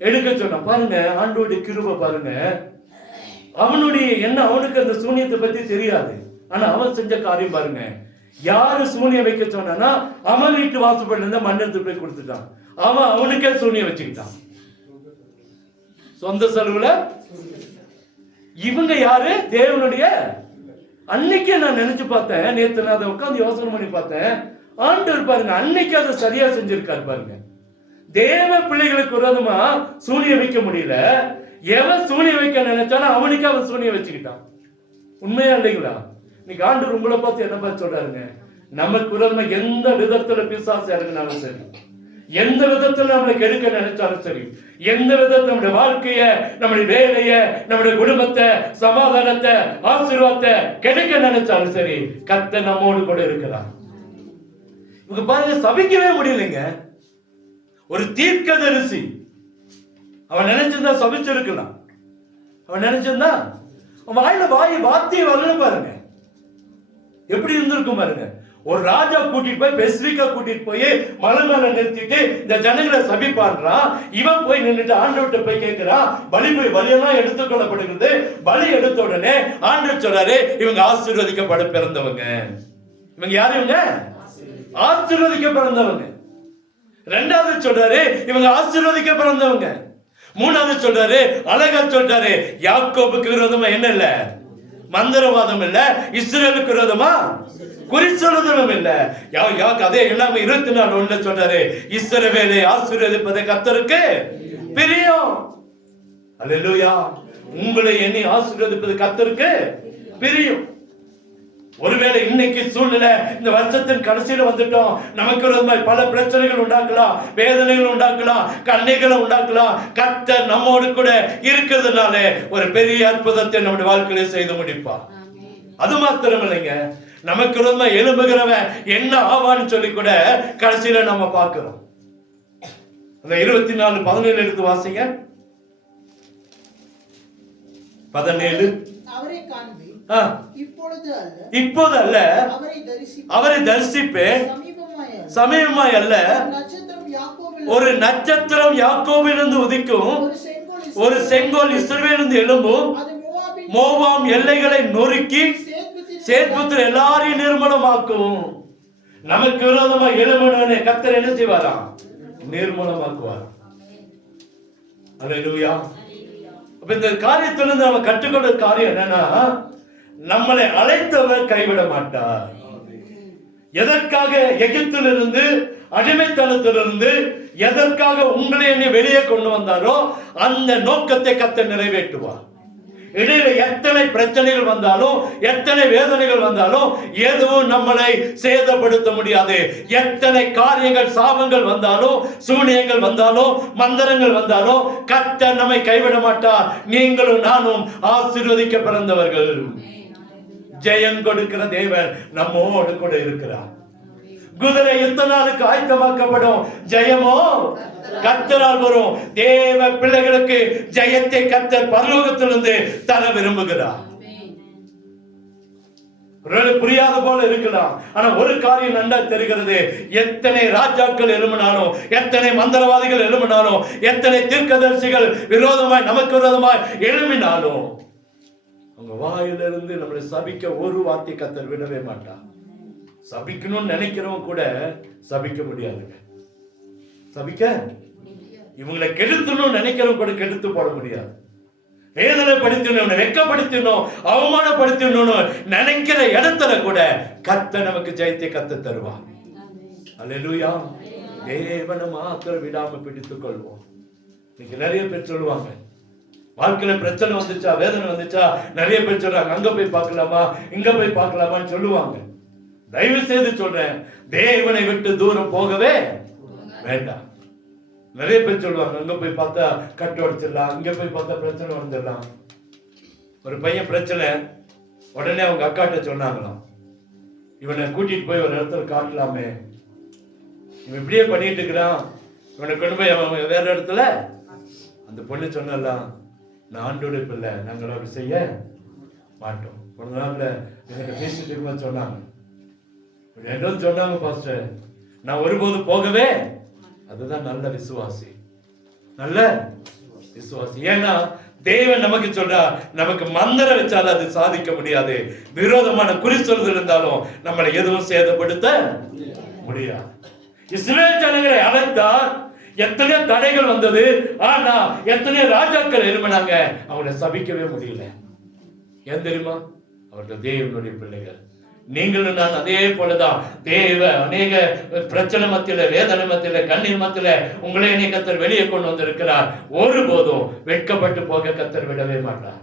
எடுக்க சொன்ன. பாருங்க ஆண்டோடைய கிருபை பாருங்க. அவனுடைய என்ன, அவனுக்கு அந்த சூனியத்தை பத்தி தெரியாது. ஆனா அவன் செஞ்ச காரியம் பாருங்க. யாரு சூனியம் வைக்க சொன்னா, அவன் வீட்டு வாசப்படி இருந்த மண் எடுத்து போய் கொடுத்துட்டான். அவனுக்கே சூனியம் வச்சுக்கிட்டான் சொந்த செலவுல. இவங்க யாரு? தேவனுடைய. அன்னைக்கு நான் நினைச்சு பார்த்தேன், நேத்து நான் அதை உட்காந்து யோசனை பண்ணி பார்த்தேன். ஆண்டவர் பாருங்க அன்னைக்கு அதை சரியா செஞ்சிருக்காரு பாருங்க. தேவ பிள்ளைகளுக்கு விரோதமா சூனியம் வைக்க முடியல. எவன் சூனியம் வைக்க நினைச்சானோ அவனுக்கு அவன் சூனியம் வச்சுக்கிட்டான். உண்மையா இல்லைங்களா? இன்னைக்கு ஆண்டவர் உங்களை பார்த்து என்ன பார்த்து சொல்றாருங்க, நமக்கு விரோதமா எந்த விதத்துல பிசாசு இறங்கினாலும் சரி, எந்த விதத்துல நம்மளை கெடுக்க நினைச்சாலும் சரி, எந்த விதத்துல நம்முடைய வாழ்க்கைய, நம்முடைய வேலைய, நம்முடைய குடும்பத்தை, சமாதானத்தை, ஆசீர்வாதத்தை கெடுக்க நினைச்சாலும் சரி, கர்த்தர் நம்மோடு கூட இருக்கிறார். இவங்க பாருங்க, சபிக்கவே முடியலைங்க. ஒரு தீர்க்கதரிசி அவன் நினைச்சிருந்தா சபிச்சிருக்கலாம். அவன் நினைச்சிருந்தா அவன் வாயில வார்த்தையை வரல பாருங்க, எப்படி இருந்திருக்கும் பாருங்க. ஒரு ராஜா கூட்டிட்டு போய் பெசிபிக்கா கூட்டிட்டு போய் மலை மேல நிறுத்திட்டு இந்த ஜனங்களை சபிப்பான்றான். இவன் போய் நின்றுட்டு ஆண்டவர்கிட்ட போய் கேட்கிறான். பலியெல்லாம் எடுத்துக்கொள்ளப்படுகிறது. பலி எடுத்த உடனே ஆண்டவர் சொல்றாரு, இவங்க ஆசீர்வதிக்கப்பட பிறந்தவங்க. இவங்க யாரு? இவங்க ஆசீர்வதிக்க பிறந்தவங்க. ரெண்டாவது சொல்றாரு, இவங்க ஆசீர்வதிக்க பிறந்தவங்க. மூணாவது சொல்றாரு, அழகா சொல்றாரு, யாக்கோபுக்கு விரோதமா என்ன இல்ல? மந்திரவாதம் இல்ல. இஸ்ரேலுக்கு விரோதமா குறி சொல்லுதலும் இல்ல. அதே எல்லாமே 24:1 சொல்றாரு, இஸ்ரவேலை ஆசீர்வதிப்பதை கர்த்தருக்கு பிரியம். அல்லேலூயா. உங்களை எண்ணி ஆசீர்வதிப்பது கர்த்தருக்கு பிரியம். ஒருவேளை இன்னைக்கு சூழ்நிலை, இந்த வருஷத்தின் கடைசியில வந்துட்டோம், நமக்கு பல பிரச்சனைகள் உண்டாக்கலாம், வேதனைகள் உண்டாக்கலாம், கண்ணைகளை உண்டாக்கலாம். கர்த்தர் நம்மோடு கூட இருக்கிறதுனால ஒரு பெரிய அற்புதத்தை நம்முடைய வாழ்க்கையில செய்து முடிப்பார். அது மாத்திரம் இல்லைங்க, நமக்கு எழும்புகிறவன் என்ன ஆவான்னு சொல்லி கூட கடைசியில நம்ம பார்க்கிறோம். அந்த 24:17 எடுத்து வாசிங்க. 17. இப்போது அல்ல, அவரை தரிசிப்பேன். சமீபமாய் அல்ல, ஒரு நட்சத்திரம் யாக்கோபிலிருந்து உதிக்கும், ஒரு செங்கோல் இஸ்ரவேலிலிருந்து எழும்பும். மோவாம் எல்லைகளை நொறுக்கி சேத்புத்திர எல்லாரையும் நிர்மூலமாக்கும். நமக்கு விரோதமா எழும்புனவனை கர்த்தர் என்ன செய்வாராம்? நிர்மூலமாக்குவார். அல்லேலூயா. அப்ப இந்த காரியத்திலிருந்து நம்ம கற்றுக்கொண்ட காரியம் என்னன்னா, நம்மளை அழைத்தவர் கைவிட மாட்டார். எதற்காக எகிப்திலிருந்து அடிமைத்தனத்திலிருந்து எதற்காக உங்களை என்னை வெளியே கொண்டு வந்தாரோ அந்த நோக்கத்தை கர்த்தர் நிறைவேற்றுவார். இடையில எத்தனை பிரச்சனைகள் வந்தாலும், எத்தனை வேதனைகள் வந்தாலும் எதுவும் நம்மளை சேதப்படுத்த முடியாது. எத்தனை காரியங்கள், சாபங்கள் வந்தாலும், சூனியங்கள் வந்தாலும், மந்திரங்கள் வந்தாலும் கர்த்தர் நம்மை கைவிட மாட்டார். நீங்களும் நானும் ஆசீர்வதிக்க பிறந்தவர்கள். ஜெயம் கொடுக்கிற தேவன் நம்மோடு கூட இருக்கிறார். குதிரை யுத்த நாளுக்கு ஆயத்தமாக்கப்படும், ஜெயமோ கர்த்தரால் வரும். தேவ பிள்ளைகளுக்கு ஜெயத்தை கர்த்தர் பரலோகத்திலிருந்து தர விரும்புகிறார். புரியாத போல இருக்கலாம், ஆனா ஒரு காரியம் நன்றா தெரிகிறது. எத்தனை ராஜாக்கள் எழும்பினாலும், எத்தனை மந்திரவாதிகள் எழும்பினாலும், எத்தனை தீர்க்கதரிசிகள் விரோதமாய் நமக்கு விரோதமாய் எழும்பினாலும் அவங்க வாயிலிருந்து நம்மளை சபிக்க ஒரு வார்த்தை கர்த்தர் விடவே மாட்டார். சபிக்கணும்னு நினைக்கிறவங்க கூட சபிக்க முடியாதுங்க. சபிக்க இவங்களை கெடுத்தணும் நினைக்கிறவங்க கூட கெடுத்து போட முடியாது. வேதனைப்படுத்தணும், வெட்கப்படுத்தணும், அவமானப்படுத்தணும் நினைக்கிற இடத்துல கூட கர்த்தர் நமக்கு ஜெயத்தை கர்த்தர் தருவார். அல்லேலூயா. தேவனை மாத்திரம் விடாம பிடித்துக் கொள்வோம். இன்னைக்கு நிறைய பேர் சொல்லுவாங்க, வாழ்க்கையில பிரச்சனை வந்துச்சா, வேதனை வந்துச்சா, நிறைய பேர் சொல்றாங்க அங்க போய் பார்க்கலாமா, இங்க போய் பார்க்கலாமான்னு சொல்லுவாங்க. தயவு செய்து சொல்றேன், தேவனை விட்டு தூரம் போகவே வேண்டாம். நிறைய பேர் சொல்லுவாங்க அங்க போய் பார்த்தா கட்டு உடைச்சிடலாம், இங்க போய் பார்த்தா பிரச்சனை வந்துடலாம். ஒரு பையன் பிரச்சனை, உடனே அவங்க அக்காட்ட சொன்னாங்களாம், இவனை கூட்டிட்டு போய் ஒரு இடத்துல காட்டலாமே, இவன் இப்படியே பண்ணிட்டு இருக்கிறான், இவனை கொண்டு போய் அவன் வேற இடத்துல. அந்த பொண்ணு சொன்னலாம், நான் ஆண்டோடைய பிள்ளை, நாங்கள் அப்படி செய்ய மாட்டோம். ஒரு நாள்ல எனக்கு பேசிட்டு இருக்கும்போது சொன்னாங்க, என்ன சொன்னாங்க பாஸ்டர், நான் ஒருபோது போகவே. அதுதான் நல்ல விசுவாசி, நல்ல விசுவாசி. ஏன்னா தேவன் நமக்கு சொல்றா, நமக்கு மந்திரம் வச்சாலும் அது சாதிக்க முடியாது. விரோதமான குறி சொல்றது இருந்தாலும் நம்மளை எதுவும் சேதப்படுத்த முடியாது. இஸ்ரவேல் ஜனங்களை அழைத்தார், எத்தனையோ தடைகள் வந்தது, ஆனா எத்தனையோ ராஜாக்கள் எழுப்பினாங்க, அவங்களை சபிக்கவே முடியல. ஏன் தெரியுமா? அவர்கள் தேவனுடைய பிள்ளைகள். நீங்களும் நான் அதே போலதான். தேவ அநேக பிரச்சனை மத்தியில, வேதனை மத்தியில, கண்ணீர் மத்தியில உங்களை என்னை கர்த்தர் வெளியே கொண்டு வந்திருக்கிறார். ஒருபோதும் வெட்கப்பட்டு போக கர்த்தர் விடவே மாட்டார்.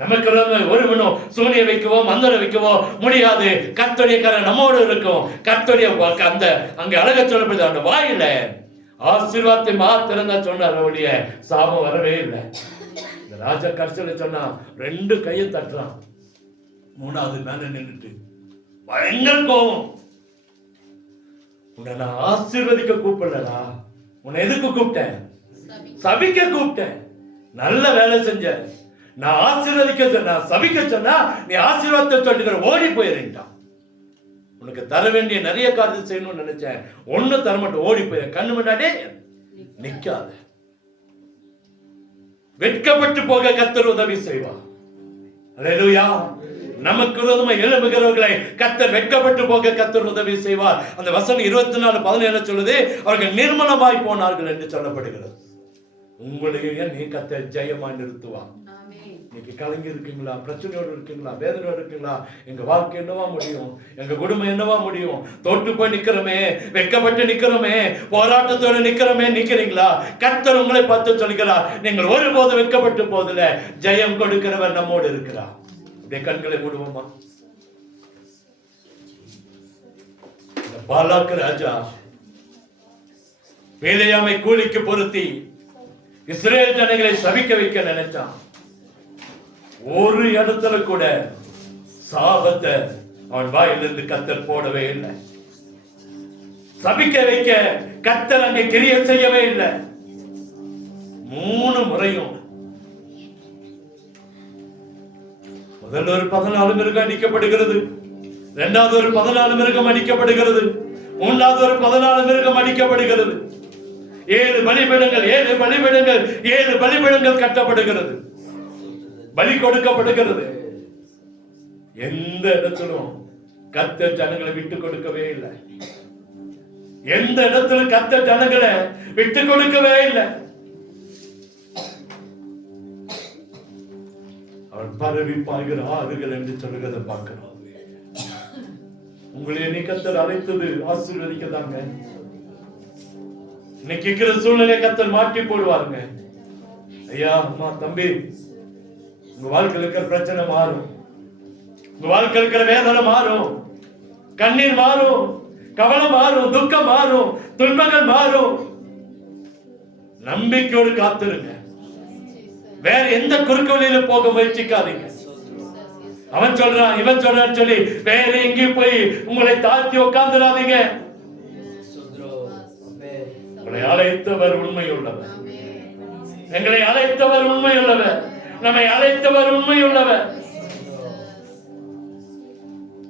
நமக்கு ஒருவனும் சூனிய வைக்கவோ மந்திரம் வைக்கவோ முடியாது. கர்த்தருடைய கரை நம்மோடு இருக்கும். கர்த்தருடைய அந்த அங்க அழக சொல்லப்படுது, அந்த வாயில ஆசீர்வாதத்தை மாத்திரம் தான் சொன்னார், அவருடைய சாபம் வரவே இல்லை. இந்த ராஜா கடைசியில சொன்னா, ரெண்டு கையை தட்டுறான், மூணாவது மேல நின்றுட்டு பயங்கர கோபம். உன்னை நான் ஆசீர்வதிக்க கூப்பிடலடா, உன்னை எதுக்கு கூப்பிட்டேன்? சபிக்க கூப்பிட்டேன். நல்ல வேலை செஞ்ச. நான் ஆசீர்வதிக்க சொன்னா, சபிக்க சொன்னா நீ ஆசீர்வாதத்தை சொல்லிக்கிற ஓடி போயிருந்தான். உனக்கு தர வேண்டிய நிறைய காரியத்தை செய்யணும்னு நினைச்சேன், ஒண்ணு தரமாட்டேன், ஓடி போயிரு. கண்ணு முன்னாடி நிக்காத. வெட்கப்பட்டு போக கர்த்தர் உதவி செய்வார். அல்லேலூயா. நமக்கு விரோதமா எழும்புகிறவர்களை கர்த்தர் வெட்கப்பட்டு போக கர்த்தர் உதவி செய்வார். அந்த வசனம் 24:17 சொல்லுது, அவர்கள் நிர்மலமாய் போனார்கள் என்று சொல்லப்படுகிறது. உங்களையும் நீ கர்த்தர் ஜெயமாய் நிறுத்துவார். இன்னைக்கு கலங்கி இருக்கீங்களா? பிரச்சனையோடு இருக்கீங்களா? வேதனையோடு இருக்கீங்களா? எங்க வாழ்க்கை என்னவா முடியும்? எங்க குடும்பம் என்னவா முடியும்? தோற்று போய் நிக்கிறோமே, வெட்கப்பட்டு நிக்கிறோமே, போராட்டத்தோடு நிக்கிறோமே நிக்கிறீங்களா? கர்த்தர் உங்களை பார்த்து சொல்கிறார், நீங்கள் ஒருபோது வெட்கப்பட்டு போதில்லை, ஜெயம் கொடுக்கிறவர் நம்மோடு இருக்கிறார். கண்களை மூடுவோமா? பாலாக்கு ராஜா வேலையாமை கூலிக்கு பொருத்தி இஸ்ரேல் ஜனங்களை சபிக்க வைக்க நினைச்சான். ஒரு இடத்துல கூட சாபத்தை அவன் வாயிலிருந்து கர்த்தர் போடவே இல்லை. சபிக்க வைக்க கர்த்தர் அங்கே கிரியை செய்யவே இல்லை. 3 முறையும் முதல்ல ஒரு 14 மிருகம் அடிக்கப்படுகிறது, இரண்டாவது ஒரு 14 மிருகம் அடிக்கப்படுகிறது, மூன்றாவது ஒரு 14 மிருகம் அடிக்கப்படுகிறது. 7 பலிபீடங்கள் 7 பலிபீடங்கள் கட்டப்படுகிறது, பலி கொடுக்கப்படுகிறது. எந்த இடத்திலும் கர்த்தர் ஜனங்களை விட்டு கொடுக்கவே இல்லை. எந்த இடத்துல கர்த்தர் ஜனங்களை விட்டு கொடுக்கவே இல்லை. அவன் பரவி பாய்கிற ஆறுகள் என்று சொல்லுகிறத பார்க்கிறோம். உங்களை கர்த்தர் அழைத்தது ஆசீர்வதிக்கதாங்க. இன்னைக்கு இருக்கிற சூழ்நிலை கர்த்தர் மாற்றி போடுவாருங்க. ஐயா, அம்மா, தம்பி, உங்க வாழ்க்கையில் இருக்கிற பிரச்சனை மாறும். உங்க வாழ்க்கையில் இருக்கிற வேதனை மாறும், கண்ணீர் மாறும், கவலை மாறும், துக்கம் மாறும், துன்பங்கள் மாறும். நம்பிக்கையோடு காத்திருங்க. வேற எந்த குறுக்கு வழியில போக முயற்சிக்காதீங்க. அவன் சொல்றான், இவன் சொல்றான்னு சொல்லி வேற எங்கேயும் போய் உங்களை தாழ்த்தி உட்கார்ந்துடாதீங்க. உங்களை அழைத்தவர் உண்மையுள்ளவர். எங்களை அழைத்தவர் உண்மையுள்ளவர். நம்மை அழைத்தவர் உண்மையுள்ளவர்.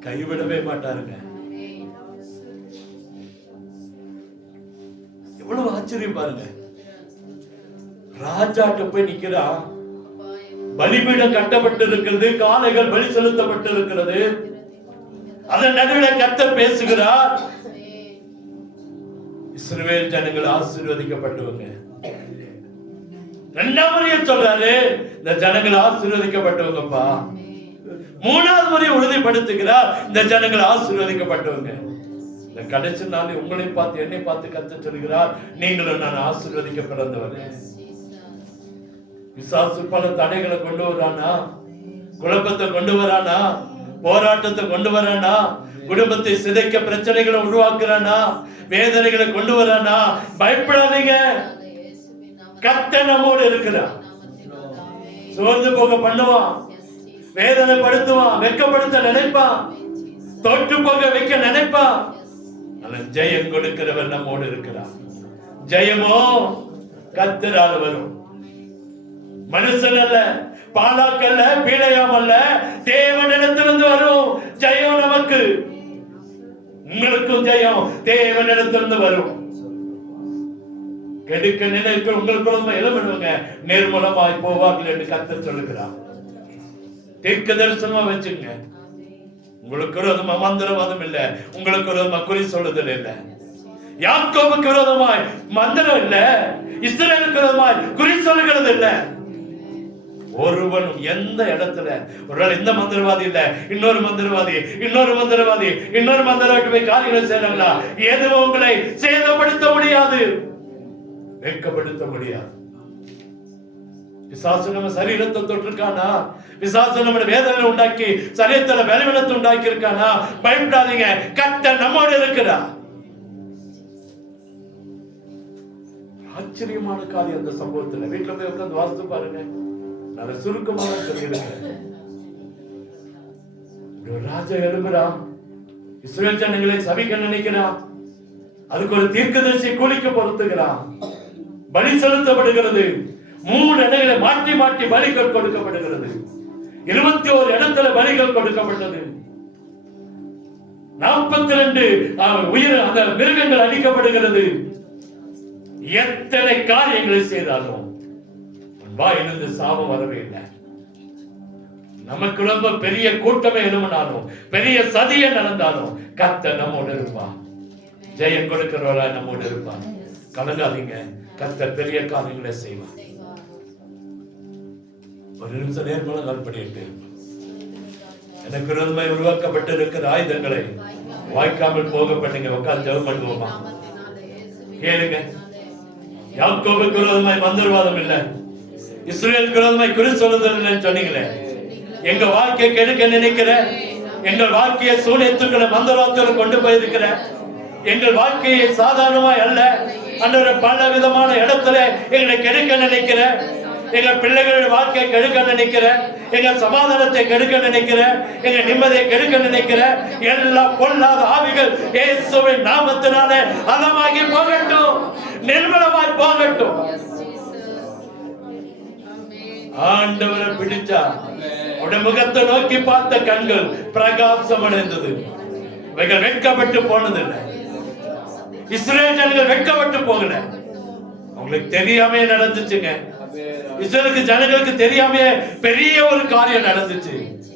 கைவிடவே மாட்டாருங்க. எவ்வளவு ஆச்சரியம் பாருங்க. ராஜாட்ட போய் நிக்கிறான். பலிபீடம் கட்டப்பட்டு இருக்கிறது, காளைகள் பலி செலுத்தப்பட்டு இருக்கிறது. அதன் நடுவில் கர்த்தர் பேசுகிறார். இஸ்ரவேல் ஜனங்கள் ஆசீர்வதிக்கப்பட்டவங்க. இரண்டாம் முறையும் சொல்றாரு, இந்த ஜனங்கள் ஆசீர்வதிக்கப்பட்டவங்கப்பா. மூணாவது முறை உறுதிப்படுத்துகிறார், இந்த ஜனங்கள் ஆசீர்வதிக்கப்பட்டவங்க. இந்த கடைசி நாள் உங்களை பார்த்து என்னை பார்த்து கர்த்தர் சொல்கிறார், நீங்களும் நான் ஆசீர்வதிக்க பிறந்தவர்கள். பிசாசு பல தடைகளை கொண்டு வரானா, குழப்பத்தை கொண்டு வரானா, போராட்டத்தை கொண்டு வரானா, குடும்பத்தை சிதைக்க பிரச்சனைகளை உருவாக்குறானா, வேதனைகளை கொண்டு வரானா, பயப்படாதீங்க. கர்த்தர் நம்மோடு இருக்கிறார். சோர்ந்து போக பண்ணுவான், வேதனைப்படுத்துவான், வெட்கப்படுத்த நினைப்பான், தொட்டு போக வைக்க நினைப்பான். ஜெயம் கொடுக்கிறவர் நம்மோடு இருக்கிறார். ஜெயமோ கர்த்தரால் வரும். மனுஷன் அல்ல, பாலாக்கல்ல, பீழையாம் அல்ல, தேவனிடத்திலிருந்து வரும் ஜெயம். நமக்கு, உங்களுக்கும் ஜெயம் தேவனிடத்திலிருந்து வரும். கெடுக்க நினைக்க உங்களுக்கு எழுமணுங்க, நிர்மலமாய் போவார்கள் என்று கர்த்தர் சொல்லுகிறார். தீர்க்க தரிசனமா வச்சுங்க. உங்களுக்கு விரோதமா மந்திரவாதம் இல்ல, உங்களுக்கு விரோதமா குறி சொல்லுதல் இல்ல. யாக்கோபுக்கு விரோதமாய் மந்திரம் இல்ல, இஸ்ரவேலுக்கு விரோதமாய் குறி சொல்லுகிறது இல்ல. ஒருவனும் எந்த இடத்துல ஒரு இந்த மந்திரவாதி இல்ல, இன்னொரு மந்திரவாதி, இன்னொரு மந்திரவாதி, இன்னொரு மந்திரவாதி போய் காரியங்களை செய்யறாங்களா? எதுவும் உங்களை சேதப்படுத்த முடியாது, வெட்கப்படுத்த முடியாது. பிசாசு நம்ம சரீரத்தை தொட்டிருக்கானா? பிசாசு நம்ம வேதனை உண்டாக்கி சரீரத்துல பலவீனத்தை உண்டாக்கி இருக்கானா? பயப்படாதீங்க, கர்த்தர் நம்மோடு இருக்கிறார். ஆச்சரியமான காரியம் அந்த சம்பவத்துல. வீட்டுல போய் உட்கார்ந்து வாசித்து பாருங்க. நான் சுருக்கமாக சொல்லியிருக்கேன். ராஜா எழுப்புறான், இஸ்ரவேல் ஜனங்களை சபிக்க நினைக்கிறான். அதுக்கு ஒரு தீர்க்கதரிசி கூலிக்கு பொருத்துகிறான். பலி செலுத்தப்படுகிறது. 3 இடங்களை மாற்றி மாற்றி பலிகள் கொடுக்கப்படுகிறது. 21 இடத்துல பலிகள் கொடுக்கப்பட்டது. 42 உயிர் அந்த மிருகங்கள் அழிக்கப்படுகிறது. எத்தனை காரியங்களை செய்தாலும் வாயிலிருந்து சாபம் வரவே இல்லை. நமக்கு ரொம்ப பெரிய கூட்டமே எழுப்பினாலும், பெரிய சதியை நடந்தாலும் கர்த்தர் நம்மோடு இருப்பான். ஜெயம் கொடுக்கிறவரா நம்மோடு இருப்பான். கலங்காதீங்க, கர்த்தர் பெரிய காரியங்களை செய்வார். ஒரு நிமிஷம் நேர்மூலம் கல்பனையிட்டு, எனக்கு விரோதமாய் உருவாக்கப்பட்டு இருக்கிற ஆயுதங்களை வாய்க்காமல் போக பண்ணுங்க. உட்கார்ந்து ஜெபம் பண்ணுவோமா? கேளுங்க. யாக்கோபுக்கு விரோதமாய் மந்திரவாதம் இல்ல, இஸ்ரவேலுக்கு விரோதமாய் குறி சொல்லுதல் இல்லைன்னு சொன்னீங்களே. எங்க வாழ்க்கையை கெடுக்க நினைக்கிற, எங்கள் வாழ்க்கையை சூனியத்துக்களை மந்திரவாதத்தோடு கொண்டு போயிருக்கிற, எங்கள் வாழ்க்கையை சாதாரணமாய் அல்ல அன்றொரு பல விதமான இடத்துல எங்களை கெடுக்க நினைக்கிற, எங்க பிள்ளைகளுடைய வாழ்க்கையை கெடுக்க நினைக்கிற, எங்க சமாதானத்தை கெடுக்க நினைக்கிற, எங்க நிம்மதியை கெடுக்க நினைக்கிற எல்லா பொல்லாத ஆவிகள் இயேசுவின் நாமத்தினாலே அதமாகி போகட்டும், நிர்மலமாய் போகட்டும். ஆண்டவரை பிடிச்சா அவருடைய முகத்தை நோக்கி பார்த்த கண்கள் பிரகாசம் அடைந்தது. இவைகள் வெட்கப்பட்டு போனதில்லை. இஸ்ரவேல் ஜனங்கள் வெட்கப்பட்டு போகல. அவங்களுக்கு தெரியாமே நடந்துச்சுங்க. இஸ்ரவேலுக்கு ஜனங்களுக்கு தெரியாமே பெரிய ஒரு காரியம் நடந்துச்சு.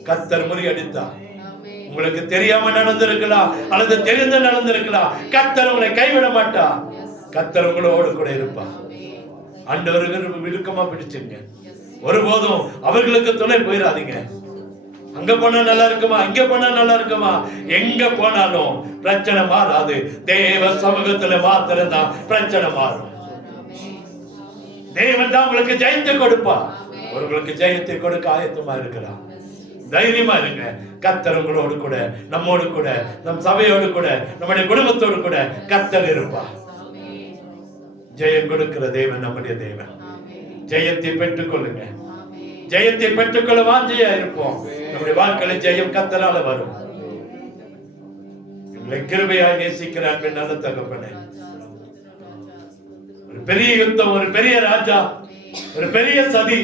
கர்த்தர் முறியடித்தார். உங்களுக்கு தெரியாம நடந்திருக்கலாம் அல்லது தெரிந்து நடந்திருக்கலாம். கர்த்தர் உங்களை கைவிட மாட்டார். கர்த்தர் உங்களோடு கூட இருப்பார். ஆண்டவருக்கு விழுக்கமா பிடிச்சுங்க. ஒருபோதும் அவர்களுக்கு துணை போயிடாதீங்க. அங்க போனா நல்லா இருக்குமா, இங்க போனா நல்லா இருக்குமா, எங்க போனாலும் பிரச்சனை மாறாது. தேவ சமூகத்துல மாத்திரம் தான் பிரச்சனை மாறும். தேவன் தான் உங்களுக்கு ஜெயத்தை கொடுப்பா. உங்களுக்கு ஜெயத்தை கொடுக்க ஆயத்தமா இருக்கிறார். தைரியமா இருங்க. கர்த்தர் உங்களோடு கூட, நம்மோடு கூட, நம் சபையோடு கூட, நம்முடைய குடும்பத்தோடு கூட கர்த்தர் இருப்பா. ஜெயம் கொடுக்கிற தேவன் நம்முடைய தேவன். ஜெயத்தை பெற்றுக் கொள்ளுங்க. ஜெயத்தை பெற்றுக்கொள்ள வாஞ்சையா இருப்போம். நம்முடைய வாழ்க்கையில ஜெயம் கர்த்தரால வரும். எங்களை கிருபையாய் நேசிக்கிற அன்பின் நல்ல தகப்பனே, ஒரு பெரிய யுத்தம், ஒரு பெரிய ராஜா, ஒரு பெரிய சதி,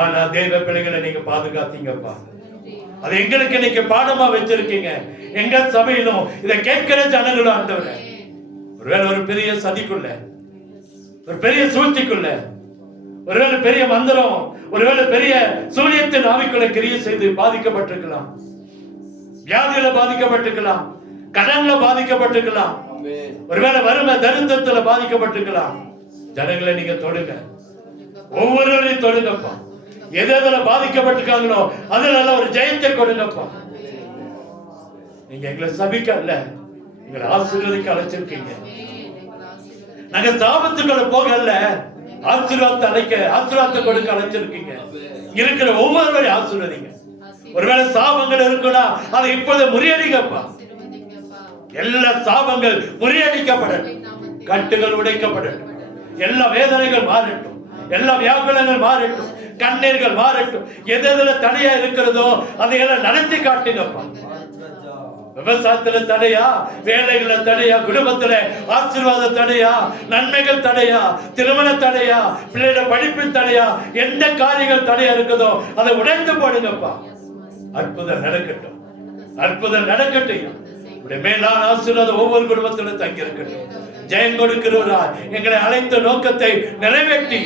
ஆனா தேவ பிள்ளைகளை நீங்க பாதுகாத்தீங்கப்பா. அது எங்களுக்கு இன்னைக்கு பாடமா வச்சிருக்கீங்க. எங்க சபையிலும் இதை கேட்கிற ஜனங்களும் ஆண்டவரே, ஒருவேளை ஒரு பெரிய சதிக்குள்ள, ஒரு பெரிய சூழ்ச்சிக்குள்ள, ஒருவேளை பெரிய மந்திரம், ஒருவேளை பெரிய சூழியத்தின் ஆவிக்குள்ள கிரியை செய்து பாதிக்கப்பட்டிருக்கலாம், வியாதியில பாதிக்கப்பட்டிருக்கலாம், கடன்ல பாதிக்கப்பட்டிருக்கலாம், ஒருவேளை வறுமை தரித்திரத்துல பாதிக்கப்பட்டிருக்கலாம். ஜனங்களை நீங்க தொடுங்க, ஒவ்வொருவரையும் தொடுங்கப்பா. எதுல பாதிக்கப்பட்டிருக்காங்களோ அதுல ஒரு ஜெயத்தை கொடுங்கப்பா. நீங்க எங்களை சபிக்கல்ல, எங்களை ஆசீர்வதிக்க அழைச்சிருக்கீங்க. நாங்க சாபத்துக்குள்ள போகல, ஆசீர்வாதத்தை அழைக்க, ஆசீர்வாதத்தை கொடுக்க அழைச்சிருக்கீங்க. இருக்கிற ஒவ்வொருவரையும் ஆசீர்வதிங்க. ஒருவேளை சாபங்கள் இருக்குன்னா அதை இப்போது முறியடிங்கப்பா. எல்லா சாபங்கள் முறியடிக்கப்படட்டும், கட்டுகள் உடைக்கப்படட்டும், எல்லா வேதனைகள் மாறட்டும், எல்லா வியாக்குலங்கள் மாறட்டும், கண்ணீர்கள் மாறட்டும். எதுல தடையா இருக்கிறதோ அதையெல்லாம் நடத்தி காட்டுங்கப்பா. விவசாயத்துல தடையா, வேலைகள தடையா, குடும்பத்துல ஆசீர்வாத தடையா, நன்மைகள் தடையா, திருமண தடையா, பிள்ளையோட படிப்பின் தடையா, எந்த காரியங்கள் தடையா இருக்குதோ அதை உடைத்து போடுங்கப்பா. அற்புதம் நடக்கட்டும், அற்புதம் நடக்கட்டும். மேலான ஆசீர்வாதம் ஒவ்வொரு குடும்பத்திலும் தங்கி இருக்கட்டும். ஜெயம் கொடுக்கிறவரா எங்களை அழைத்த நோக்கத்தை நிறைவேற்றி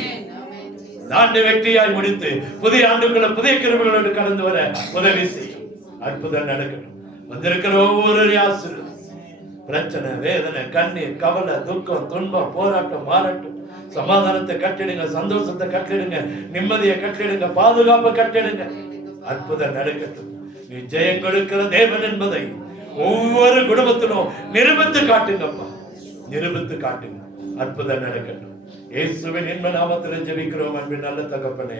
ஆண்டு வெற்றியாய் முடித்து புதிய ஆண்டுக்குள்ள புதிய கிருபைகளோடு கடந்து வர உதவி செய்யும். அற்புதம் நடக்கட்டும். வந்திருக்கிற ஒவ்வொரு ஆசீர்வாதம், பிரச்சனை, வேதனை, கண்ணீர், கவலை, துக்கம், துன்பம், போராட்டம் மாறட்டும். சமாதானத்தை கட்டிடுங்க, சந்தோஷத்தை கட்டிடுங்க, நிம்மதியை கட்டிடுங்க, பாதுகாப்பை கட்டிடுங்க. அற்புதம் நடக்கட்டும். நீ ஜெயம் கொடுக்கிற தேவன் என்பதை ஒவ்வொரு குடும்பத்திலும் நிரூபித்து காட்டுங்கப்பா, நிரூபித்து காட்டுங்க. அற்புதம் நடக்கட்டும். இயேசுவின் இன்ப நாமத்தில் ஜெபிக்கிறோம் அன்பின் நல்ல தகப்பனே.